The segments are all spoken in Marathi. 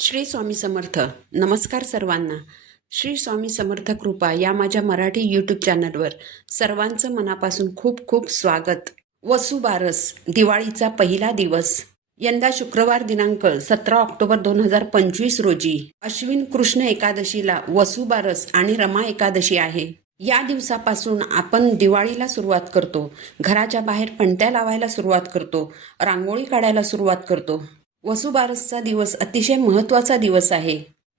श्री स्वामी समर्थ. नमस्कार सर्वांना. श्री स्वामी समर्थ कृपा या माझ्या मराठी यूट्यूब चॅनलवर सर्वांचं मनापासून खूप खूप स्वागत. वसुबारस, दिवाळीचा पहिला दिवस. यंदा शुक्रवार दिनांक 17 ऑक्टोबर 2025 रोजी अश्विन कृष्ण एकादशीला वसुबारस आणि रमा एकादशी आहे. या दिवसापासून आपण दिवाळीला सुरुवात करतो. घराच्या बाहेर पणत्या लावायला सुरुवात करतो. रांगोळी काढायला सुरुवात करतो. वसुबारसचा दिवस अतिशय महत्त्वाचा दिवस आहे.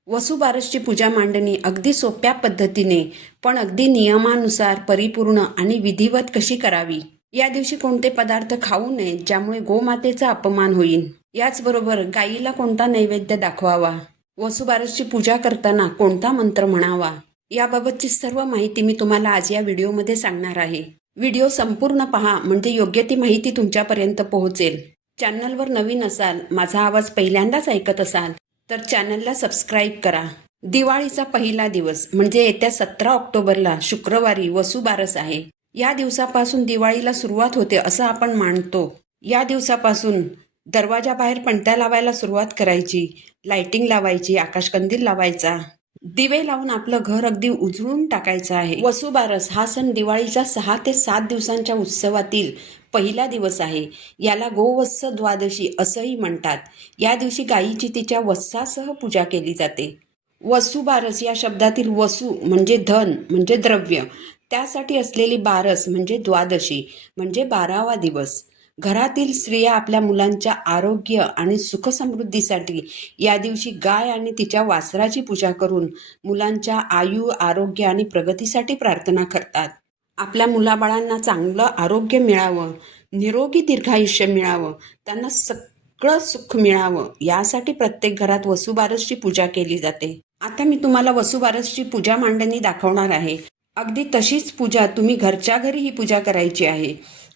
वसुबारसची पूजा मांडणी अगदी सोप्या पद्धतीने पण अगदी नियमानुसार परिपूर्ण आणि विधिवत कशी करावी. या दिवशी कोणते पदार्थ खाऊ नयेत ज्यामुळे गोमातेचा अपमान होईल. याचबरोबर गायीला कोणता नैवेद्य दाखवावा, वसुबारसची पूजा करताना कोणता मंत्र म्हणावा, याबाबतची सर्व माहिती मी तुम्हाला आज या व्हिडिओमध्ये सांगणार आहे. व्हिडिओ संपूर्ण पहा म्हणजे योग्य ती माहिती तुमच्यापर्यंत पोहोचेल. चॅनलवर नवीन असाल, माझा आवाज पहिल्यांदाच ऐकत असाल तर चॅनलला सबस्क्राईब करा. दिवाळीचा पहिला दिवस म्हणजे येत्या 17 ऑक्टोबरला शुक्रवारी वसुबारस आहे. या दिवसापासून दिवाळीला सुरुवात होते असं आपण मानतो. या दिवसापासून दरवाजाबाहेर पणत्या लावायला सुरुवात करायची, लाइटिंग लावायची, आकाशकंदील लावायचा, दिवे लावून आपलं घर अगदी उजळून टाकायचं आहे. वसुबारस हा सण दिवाळीच्या 6 ते 7 दिवसांच्या उत्सवातील पहिला दिवस आहे. याला गोवत्स द्वादशी असंही म्हणतात. या दिवशी गायीची तिच्या वत्सासह पूजा केली जाते. वसुबारस या शब्दातील वसु म्हणजे धन म्हणजे द्रव्य, त्यासाठी असलेली बारस म्हणजे द्वादशी म्हणजे 12वा दिवस. घरातील स्त्रिया आपल्या मुलांच्या आरोग्य आणि सुखसमृद्धीसाठी या दिवशी गाय आणि तिच्या वासराची पूजा करून मुलांच्या आयु, आरोग्य आणि प्रगतीसाठी प्रार्थना करतात. आपल्या मुलाबाळांना चांगलं आरोग्य मिळावं, निरोगी दीर्घायुष्य मिळावं, त्यांना सगळं सुख मिळावं, यासाठी प्रत्येक घरात वसुबारसची पूजा केली जाते. आता मी तुम्हाला वसुबारसची पूजा मांडणी दाखवणार आहे. अगदी तशीच पूजा तुम्ही घरच्या घरी ही पूजा करायची आहे.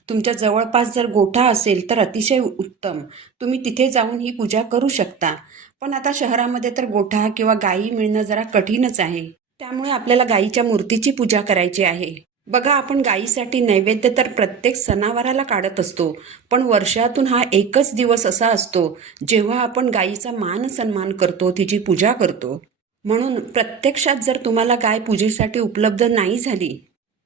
तुमच्या जवळपास जर गोठा असेल तर अतिशय उत्तम, तुम्ही तिथे जाऊन ही पूजा करू शकता. पण आता शहरामध्ये तर गोठा किंवा गायी मिळणं जरा कठीणच आहे. त्यामुळे आपल्याला गायीच्या मूर्तीची पूजा करायची आहे. बघा, आपण गायीसाठी नैवेद्य तर प्रत्येक सणावाराला काढत असतो, पण वर्षातून हा एकच दिवस असा असतो जेव्हा आपण गायीचा मान सन्मान करतो, तिची पूजा करतो. म्हणून प्रत्यक्षात जर तुम्हाला गाय पूजेसाठी उपलब्ध नाही झाली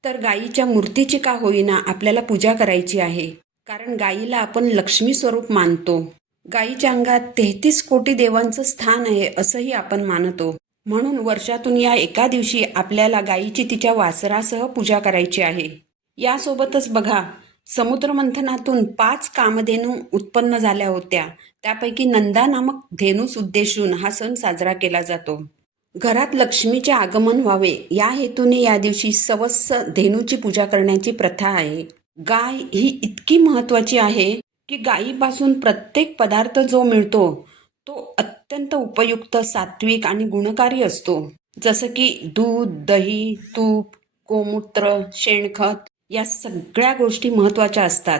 तर गायीच्या मूर्तीची का होईना आपल्याला पूजा करायची आहे. कारण गायीला आपण लक्ष्मी स्वरूप मानतो. गायीच्या अंगात 33 कोटी देवांचं स्थान आहे असंही आपण मानतो. म्हणून वर्षातून या एका दिवशी आपल्याला गायीची तिच्या वासरासह पूजा करायची आहे. यासोबतच बघा, समुद्रमंथनातून 5 कामधेनू उत्पन्न झाल्या होत्या. त्यापैकी नंदा नामक धेनूस उद्देशून हा सण साजरा केला जातो. घरात लक्ष्मीचे आगमन व्हावे या हेतूने या दिवशी सवत्स धेनूची पूजा करण्याची प्रथा आहे. गाय ही इतकी महत्त्वाची आहे की गायीपासून प्रत्येक पदार्थ जो मिळतो तो अत्यंत उपयुक्त, सात्विक आणि गुणकारी असतो. जसं की दूध, दही, तूप, गोमूत्र, शेणखत या सगळ्या गोष्टी महत्त्वाच्या असतात.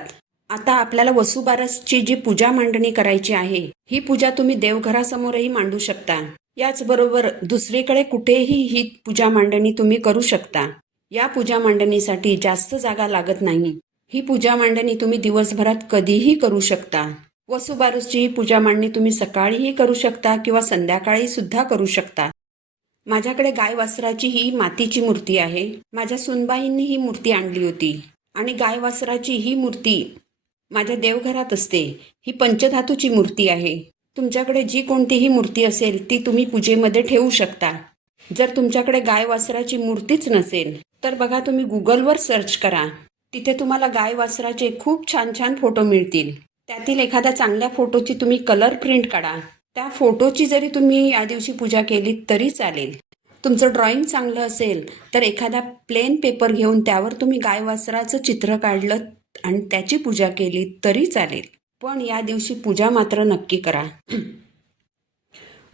आता आपल्याला वसुबारसची जी पूजा मांडणी करायची आहे, ही पूजा तुम्ही देवघरासमोरही मांडू शकता. याचबरोबर दुसरीकडे कुठेही ही पूजा मांडणी तुम्ही करू शकता. या पूजा मांडणीसाठी जास्त जागा लागत नाही. ही पूजा मांडणी तुम्ही दिवसभरात कधीही करू शकता. वसुबारसची ही पूजा मांडणी तुम्ही सकाळीही करू शकता किंवा संध्याकाळी सुद्धा करू शकता. माझ्याकडे गाय वासराची ही मातीची मूर्ती आहे. माझ्या सुनबाईंनी ही मूर्ती आणली होती आणि गाय वासराची ही मूर्ती माझ्या देवघरात असते. ही पंचधातूची मूर्ती आहे. तुमच्याकडे जी कोणतीही मूर्ती असेल ती तुम्ही पूजेमध्ये ठेवू शकता. जर तुमच्याकडे गाय वासराची मूर्तीच नसेल तर बघा, तुम्ही गुगलवर सर्च करा. तिथे तुम्हाला गाय वासराचे खूप छान छान फोटो मिळतील. त्यातील एखाद्या चांगल्या फोटोची तुम्ही कलर प्रिंट काढा. त्या फोटोची जरी तुम्ही या दिवशी पूजा केली तरी चालेल. तुमचं ड्रॉइंग चांगलं असेल तर एखादा प्लेन पेपर घेऊन त्यावर तुम्ही गाय वासराचं चित्र काढलं आणि त्याची पूजा केली तरी चालेल. पण या दिवशी पूजा मात्र नक्की करा.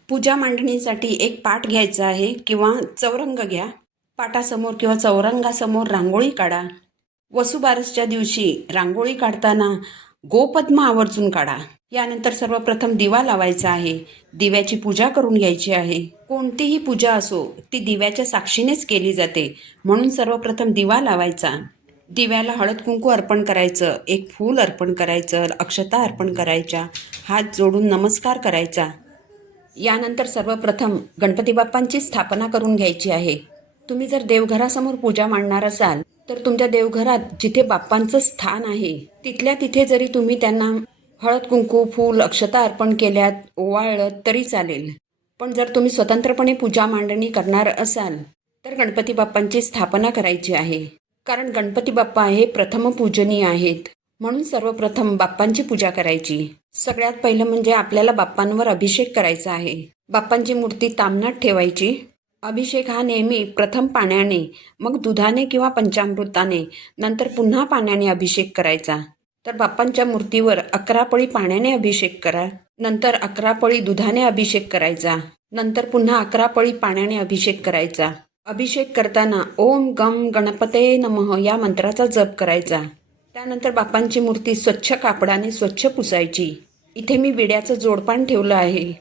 पूजा मांडणीसाठी एक पाट घ्यायचा आहे किंवा चौरंग घ्या. पाटासमोर किंवा चौरंगासमोर रांगोळी काढा. वसुबारसच्या दिवशी रांगोळी काढताना गोपद्म आवर्जून काढा. यानंतर सर्वप्रथम दिवा लावायचा आहे. दिव्याची पूजा करून घ्यायची आहे. कोणतीही पूजा असो ती दिव्याच्या साक्षीनेच केली जाते, म्हणून सर्वप्रथम दिवा लावायचा. दिव्याला हळद कुंकू अर्पण करायचं, एक फूल अर्पण करायचं, अक्षता अर्पण करायच्या, हात जोडून नमस्कार करायचा. यानंतर सर्वप्रथम गणपती बाप्पांची स्थापना करून घ्यायची आहे. तुम्ही जर देवघरासमोर पूजा मांडणार असाल तर तुमच्या देवघरात जिथे बाप्पांचं स्थान आहे तिथल्या तिथे जरी तुम्ही त्यांना हळद कुंकू फूल अक्षता अर्पण केल्यात ओवाळलं तरी चालेल. पण जर तुम्ही स्वतंत्रपणे पूजा मांडणी करणार असाल तर गणपती बाप्पांची स्थापना करायची आहे. कारण गणपती बाप्पा हे प्रथम पूजनीय आहेत, म्हणून सर्वप्रथम बाप्पांची पूजा करायची. सगळ्यात पहिलं म्हणजे आपल्याला बाप्पांवर अभिषेक करायचा आहे. बाप्पांची मूर्ती तामणात ठेवायची. अभिषेक हा नेहमी प्रथम पाण्याने, मग दुधाने किंवा पंचामृताने, नंतर पुन्हा पाण्याने अभिषेक करायचा. तर बाप्पांच्या मूर्तीवर 11 पळी पाण्याने अभिषेक करा, नंतर 11 पळी दुधाने अभिषेक करायचा, नंतर पुन्हा 11 पळी पाण्याने अभिषेक करायचा. अभिषेक करताना ओम गम गणपते नमः या मंत्राचा जप करायचा. त्यानंतर बाप्पांची मूर्ती स्वच्छ कापडाने स्वच्छ पुसायची. इथे मी विड्याचं जोडपान ठेवलं आहे,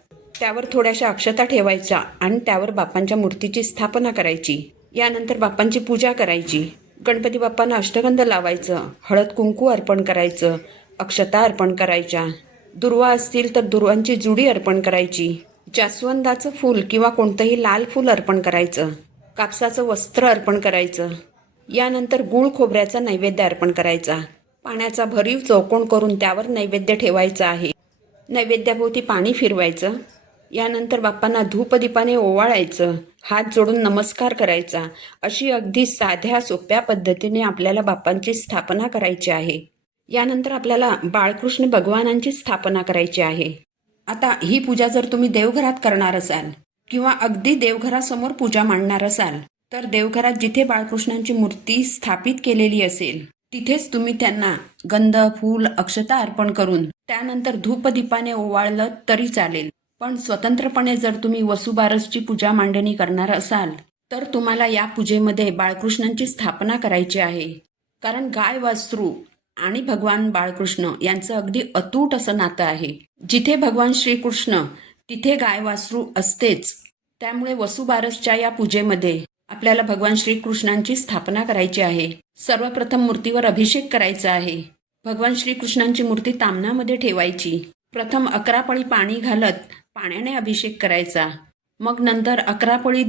त्यावर थोड्याशा अक्षता ठेवायच्या आणि त्यावर बाप्पांच्या मूर्तीची स्थापना करायची. यानंतर बाप्पांची पूजा करायची. गणपती बाप्पांना अष्टगंध लावायचं, हळद कुंकू अर्पण करायचं, अक्षता अर्पण करायच्या. दुर्वा असतील तर दुर्वांची जुडी अर्पण करायची. जास्वंदाचं फूल किंवा कोणतंही लाल फूल अर्पण करायचं. कापसाचं वस्त्र अर्पण करायचं. यानंतर गूळ खोबऱ्याचा नैवेद्य अर्पण करायचा. पाण्याचा भरीव चौकोन करून त्यावर नैवेद्य ठेवायचा आहे. नैवेद्याभोवती पाणी फिरवायचं. यानंतर बाप्पांना धूपदीपाने ओवाळायचं, हात जोडून नमस्कार करायचा. अशी अगदी साध्या सोप्या पद्धतीने आपल्याला बाप्पांची स्थापना करायची आहे. यानंतर आपल्याला बाळकृष्ण भगवानांची स्थापना करायची आहे. आता ही पूजा जर तुम्ही देवघरात करणार असाल किंवा अगदी देवघरासमोर पूजा मांडणार असाल तर देवघरात जिथे बाळकृष्णांची मूर्ती स्थापित केलेली असेल तिथेच तुम्ही त्यांना गंध फूल अक्षता अर्पण करून त्यानंतर धूपदीपाने ओवाळलं तरी चालेल. पण स्वतंत्रपणे जर तुम्ही वसुबारसची पूजा मांडणी करणार असाल तर तुम्हाला या पूजेमध्ये बाळकृष्णांची स्थापना करायची आहे. कारण गाय वासरू आणि भगवान बाळकृष्ण यांचं अगदी अतूट असं नातं आहे. जिथे भगवान श्रीकृष्ण तिथे गाय वासरू असतेच. त्यामुळे वसुबारसच्या या पूजेमध्ये आपल्याला भगवान श्रीकृष्णांची स्थापना करायची आहे. सर्वप्रथम मूर्तीवर अभिषेक करायचा आहे. भगवान श्रीकृष्णांची मूर्ती तामणामध्ये ठेवायची. प्रथम 11 पळी पाणी घालत पाण्याने अभिषेक करायचा. मग नंतर 11 पळी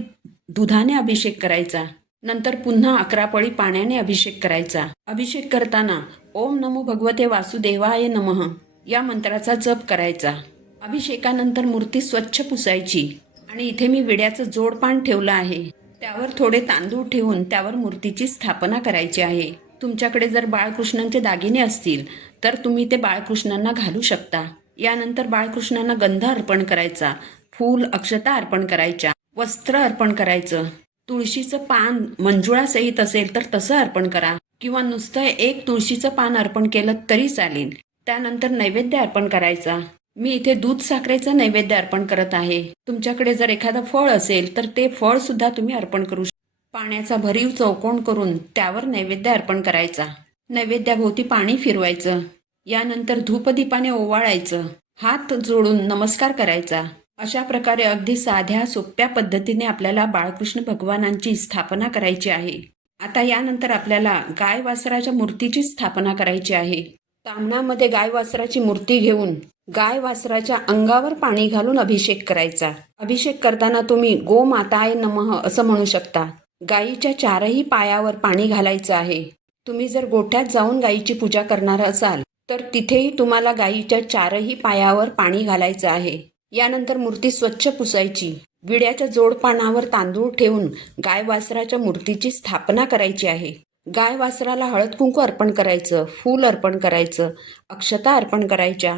दुधाने अभिषेक करायचा. नंतर पुन्हा 11 पळी पाण्याने अभिषेक करायचा. अभिषेक करताना ओम नमो भगवते वासुदेवाय नमः या मंत्राचा जप करायचा. अभिषेकानंतर मूर्ती स्वच्छ पुसायची. आणि इथे मी विड्याचं जोडपान ठेवलं आहे, त्यावर थोडे तांदूळ ठेवून त्यावर मूर्तीची स्थापना करायची आहे. तुमच्याकडे जर बाळकृष्णांचे दागिने असतील तर तुम्ही ते बाळकृष्णांना घालू शकता. यानंतर बाळकृष्णांना गंध अर्पण करायचा, फूल अक्षता अर्पण करायच्या, वस्त्र अर्पण करायचं. तुळशीचं पान मंजुळासहित असेल तर तसं अर्पण करा किंवा नुसतं एक तुळशीचं पान अर्पण केलं तरी चालेल. त्यानंतर नैवेद्य अर्पण करायचा. मी इथे दूध साखरेचं नैवेद्य अर्पण करत आहे. तुमच्याकडे जर एखादं फळ असेल तर ते फळ सुद्धा तुम्ही अर्पण करू शकता. पाण्याचा भरीव चौकोन करून त्यावर नैवेद्य अर्पण करायचा. नैवेद्याभोवती पाणी फिरवायचं. यानंतर धूपदीपाने ओवाळायचं, हात जोडून नमस्कार करायचा. अशा प्रकारे अगदी साध्या सोप्या पद्धतीने आपल्याला बाळकृष्ण भगवानांची स्थापना करायची आहे. आता यानंतर आपल्याला गाय वासराच्या मूर्तीची स्थापना करायची आहे. तामणामध्ये गाय वासराची मूर्ती घेऊन गाय वासराच्या अंगावर पाणी घालून अभिषेक करायचा. अभिषेक करताना तुम्ही गोमाताय नमः असं म्हणू शकता. गायीच्या 4ही पायावर पाणी घालायचं आहे. तुम्ही जर गोठ्यात जाऊन गायीची पूजा करणार असाल तर तिथेही तुम्हाला गायीच्या 4ही पायावर पाणी घालायचं आहे. यानंतर मूर्ती स्वच्छ पुसायची. विड्याच्या जोडपानावर तांदूळ ठेवून गाय वासराच्या मूर्तीची स्थापना करायची आहे. गाय वासराला हळद कुंकू अर्पण करायचं, फूल अर्पण करायचं, अक्षता अर्पण करायच्या.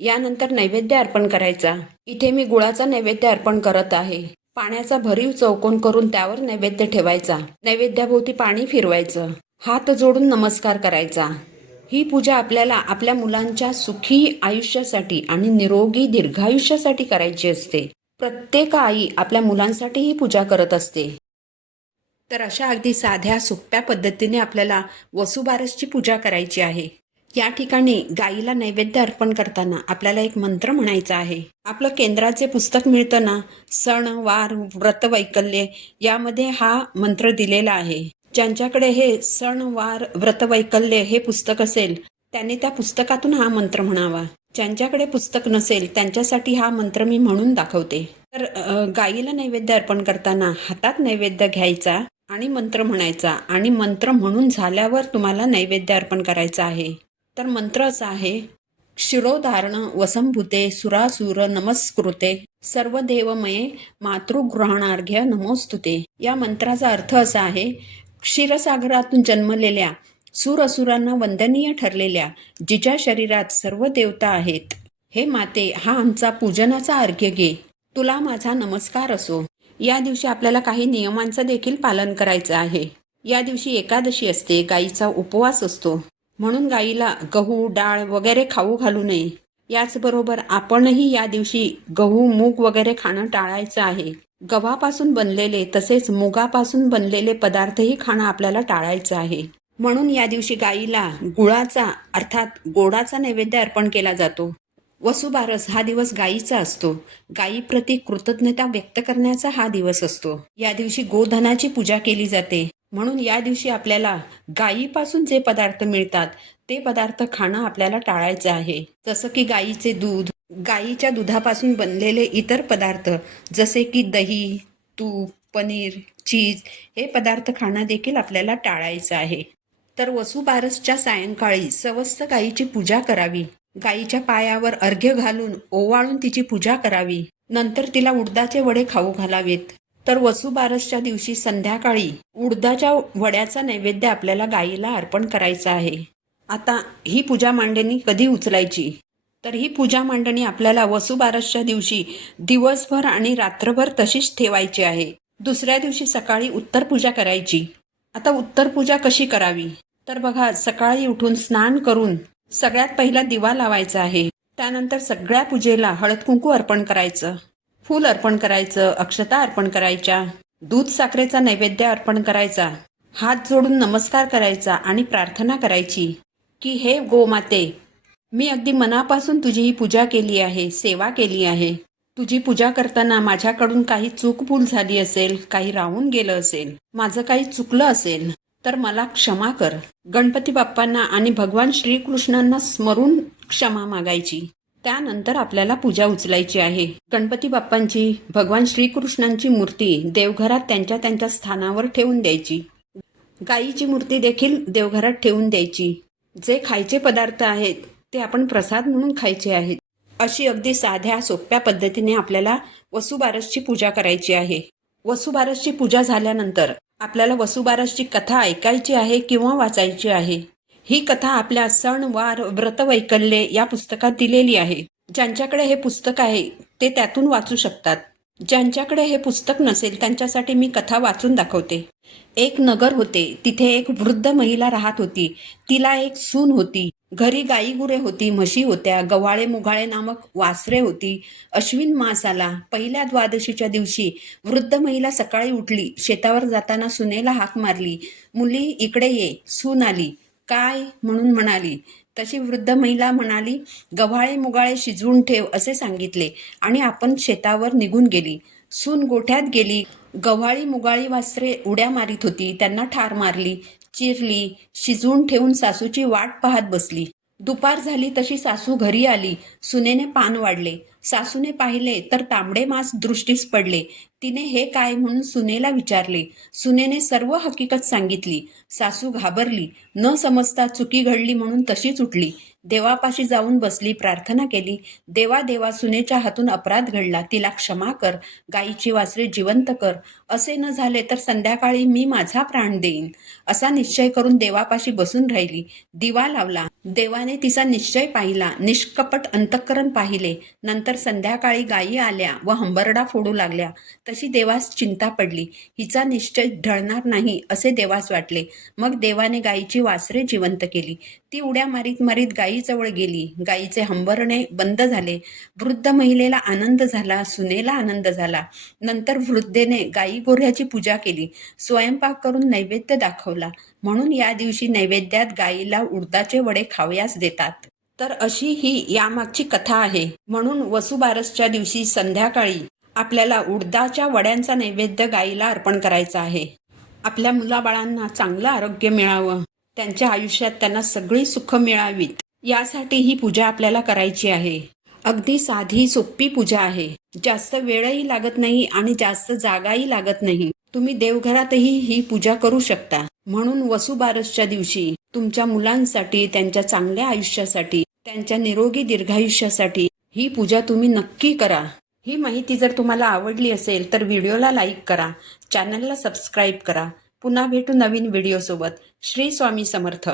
यानंतर नैवेद्य अर्पण करायचा. इथे मी गुळाचा नैवेद्य अर्पण करत आहे. पाण्याचा भरीव चौकोन करून त्यावर नैवेद्य ठेवायचा. नैवेद्याभोवती पाणी फिरवायचं, हात जोडून नमस्कार करायचा. ही पूजा आपल्याला आपल्या मुलांच्या सुखी आयुष्यासाठी आणि निरोगी दीर्घायुष्यासाठी करायची असते. प्रत्येक आई आपल्या मुलांसाठी ही पूजा करत असते. तर अशा अगदी साध्या सोप्या पद्धतीने आपल्याला वसुबारसची पूजा करायची आहे. या ठिकाणी गाईला नैवेद्य अर्पण करताना आपल्याला एक मंत्र म्हणायचा आहे. आपलं केंद्रात जे पुस्तक मिळतं ना, सण वार व्रत वैकल्य, यामध्ये हा मंत्र दिलेला आहे. ज्यांच्याकडे हे सण वार व्रत वैकल्य हे पुस्तक असेल त्यांनी त्या पुस्तकातून हा मंत्र म्हणावा. ज्यांच्याकडे पुस्तक नसेल त्यांच्यासाठी हा मंत्र मी म्हणून दाखवते. तर गाईला नैवेद्य अर्पण करताना हातात नैवेद्य घ्यायचा आणि मंत्र म्हणायचा आणि मंत्र म्हणून झाल्यावर तुम्हाला नैवेद्य अर्पण करायचा आहे. तर मंत्र असा आहे: क्षीरोदाहरण वसंभूते सुरासुर नमस्कृते सर्वदेवमये मातृगृहणार्घ्य नमोस्तुते. या मंत्राचा अर्थ असा आहे: क्षीरसागरातून जन्मलेल्या सूर असुरांना वंदनीय ठरलेल्या जिच्या शरीरात सर्व देवता आहेत, हे माते, हा आमचा पूजनाचा अर्घ्य घे. तुला माझा नमस्कार असो. या दिवशी आपल्याला काही नियमांचं देखील पालन करायचं आहे. या दिवशी एकादशी असते, गाईचा उपवास असतो, म्हणून गाईला गहू डाळ वगैरे खाऊ घालू नये. याचबरोबर आपणही या दिवशी गहू मूग वगैरे खाणं टाळायचं आहे. गव्हापासून बनलेले तसेच मुगापासून बनलेले पदार्थही खाणं आपल्याला टाळायचं आहे. म्हणून या दिवशी गाईला गुळाचा अर्थात गोडाचा नैवेद्य अर्पण केला जातो. वसुबारस हा दिवस गायीचा असतो. गायीप्रती कृतज्ञता व्यक्त करण्याचा हा दिवस असतो. या दिवशी गोधनाची पूजा केली जाते. म्हणून या दिवशी आपल्याला गायीपासून जे पदार्थ मिळतात ते पदार्थ खाणं आपल्याला टाळायचं आहे. जसं की गायीचे दूध, गायीच्या दुधापासून बनलेले इतर पदार्थ जसे की दही, तूप, पनीर, चीज हे पदार्थ खाणं देखील आपल्याला टाळायचं आहे. तर वसुबारसच्या सायंकाळी सवस्त गायीची पूजा करावी. गायीच्या पायावर अर्घ्य घालून ओवाळून तिची पूजा करावी. नंतर तिला उडदाचे वडे खाऊ घालावेत. तर वसुबारसच्या दिवशी संध्याकाळी उडदाच्या वड्याचा नैवेद्य आपल्याला गायीला अर्पण करायचा आहे. आता ही पूजा मांडणी कधी उचलायची? तर ही पूजा मांडणी आपल्याला वसुबारसच्या दिवशी दिवसभर आणि रात्रभर तशीच ठेवायची आहे. दुसऱ्या दिवशी सकाळी उत्तर पूजा करायची. आता उत्तर पूजा कशी करावी? तर बघा, सकाळी उठून स्नान करून सगळ्यात पहिला दिवा लावायचा आहे. त्यानंतर सगळ्या पूजेला हळद कुंकू अर्पण करायचं, फूल अर्पण करायचं, अक्षता अर्पण करायच्या, दूध साखरेचा नैवेद्य अर्पण करायचा, हात जोडून नमस्कार करायचा आणि प्रार्थना करायची की हे गोमाते, मी अगदी मनापासून तुझी ही पूजा केली आहे, सेवा केली आहे. तुझी पूजा करताना माझ्याकडून काही चूकभूल झाली असेल, काही राहून गेलं असेल, माझं काही चुकलं असेल तर मला क्षमा कर. गणपती बाप्पांना आणि भगवान श्रीकृष्णांना स्मरून क्षमा मागायची. त्यानंतर आपल्याला पूजा उचलायची आहे. गणपती बाप्पांची, भगवान श्रीकृष्णांची मूर्ती देवघरात त्यांच्या त्यांच्या स्थानावर ठेवून द्यायची. गायीची मूर्ती देखील देवघरात ठेवून द्यायची. जे खायचे पदार्थ आहेत ते आपण प्रसाद म्हणून खायचे आहेत. अशी अगदी साध्या सोप्या पद्धतीने आपल्याला वसुबारसची पूजा करायची आहे. वसुबारसची पूजा झाल्यानंतर आपल्याला वसुबारसची कथा ऐकायची आहे किंवा वाचायची आहे. ही कथा आपल्या सण वार व्रतवैकल्ये या पुस्तकात दिलेली आहे. ज्यांच्याकडे हे पुस्तक आहे ते त्यातून वाचू शकतात. ज्यांच्याकडे हे पुस्तक नसेल त्यांच्यासाठी मी कथा वाचून दाखवते. एक नगर होते. तिथे एक वृद्ध महिला राहत होती. तिला एक सून होती. घरी गाई गुरे होती, म्हशी होत्या, गव्हाळे मुगाळे नामक वासरे होती. अश्विन मास आला. पहिल्या द्वादशीच्या दिवशी वृद्ध महिला सकाळी उठली. शेतावर जाताना सुनेला हाक मारली, मुली इकडे ये. सून आली. काय म्हणून म्हणाली. तशी वृद्ध महिला म्हणाली, गव्हाळे मुगाळे शिजवून ठेव असे सांगितले आणि आपण शेतावर निघून गेली. सून गोठ्यात गेली. गव्हाळी मुगाळी वासरे उड्या मारित होती. त्यांना ठार मारली, चिरली. शिजवून ठेवून सासूची वाट पाहत बसली. दुपार झाली तशी सासू घरी आली. सुनेने पान वाढले. सासूने पाहिले तर तांबडे मांस दृष्टीस पडले. तिने हे काय म्हणून सुनेला विचारले. सुनेने सर्व हकीकत सांगितली. सासू घाबरली. न समजता चुकी घडली म्हणून तशीच उठली. देवापाशी जाऊन बसली, प्रार्थना केली. देवा देवा, सुनेच्या हातून अपराध घडला, तिला क्षमा कर. गायीची वासरे जिवंत कर. असे न झाले तर संध्याकाळी मी माझा प्राण देईन असा निश्चय करून देवापाशी बसून राहिली. दिवा लावला. देवाने तिचा निश्चय पाहिला. निष्कपट अंतःकरण पाहिले. नंतर संध्याकाळी गायी आल्या व हंबरडा फोडू लागल्या. तशी देवास चिंता पडली. हिचा निश्चय ढळणार नाही असे देवास वाटले. मग देवाने गायीची वासरे जिवंत केली. ती उड्या मारीत मारीत गायीजवळ गेली. गायीचे हंबरणे बंद झाले. वृद्ध महिलेला आनंद झाला, सुनेला आनंद झाला. नंतर वृद्धेने गायी गोऱ्याची पूजा केली. स्वयंपाक करून नैवेद्य दाखवला. म्हणून या दिवशी नैवेद्यात गायीला उडदाचे वडे खावयास देतात. तर अशी ही यामागची कथा आहे. म्हणून वसुबारसच्या दिवशी संध्याकाळी आपल्याला उडदाच्या वड्यांचा नैवेद्य गायीला अर्पण करायचा आहे. आपल्या मुलाबाळांना चांगलं आरोग्य मिळावं, त्यांच्या आयुष्यात त्यांना सगळी सुख मिळावीत यासाठी ही पूजा आपल्याला करायची आहे. अगदी साधी सोपी पूजा आहे. जास्त वेळही लागत नाही आणि जास्त जागाही लागत नाही. तुम्ही देवघरातही ही पूजा करू शकता. म्हणून वसुबारसच्या दिवशी तुमच्या मुलांसाठी, त्यांच्या चांगल्या आयुष्यासाठी, त्यांच्या निरोगी दीर्घायुष्यासाठी ही पूजा तुम्ही नक्की करा. ही माहिती जर तुम्हाला आवडली असेल तर व्हिडिओला लाईक करा, चॅनलला सबस्क्राईब करा. पुन्हा भेटू नवीन व्हिडिओसोबत. श्री स्वामी समर्थ.